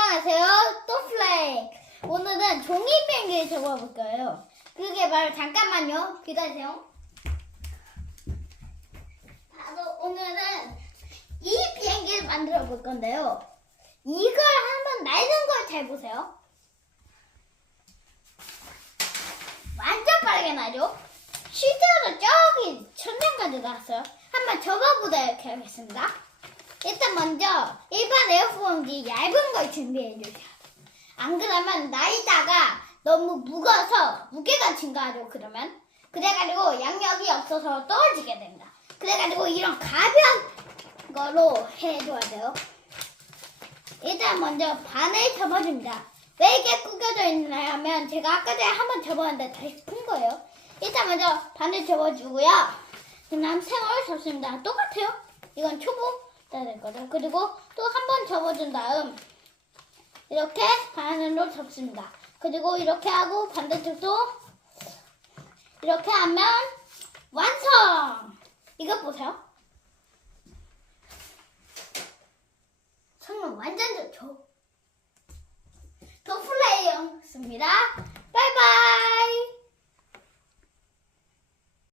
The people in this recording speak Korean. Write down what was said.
안녕하세요. 또플레이. 오늘은 종이 비행기를 접어볼 거예요. 그게 바로 잠깐만요. 기다리세요. 바로 오늘은 이 비행기를 만들어 볼 건데요. 이걸 한번 날는 걸 잘 보세요. 완전 빠르게 나죠? 실제로 저기 천장까지 나왔어요. 한번 접어보도록 하겠습니다. 일단 먼저 일반 에어프론기 얇은 걸 준비해 주세요. 안 그러면 날다가 너무 무거워서 무게가 증가하죠. 그래가지고 양력이 없어서 떨어지게 됩니다. 그래가지고 이런 가벼운 거로 해줘야 돼요. 일단 먼저 반을 접어줍니다. 왜 이게 구겨져 있나 하면 제가 아까 전에 한번 접었는데 다시 푼 거예요. 일단 먼저 반을 접어주고요. 그 다음 생얼을 접습니다. 똑같아요. 이건 초보 해야 될 거죠. 그리고 또 한 번 접어준 다음 이렇게 반으로 접습니다. 그리고 이렇게 하고 반대쪽도 이렇게 하면 완성! 이것 보세요. 성능 완전 좋죠. 더 플레이였습니다.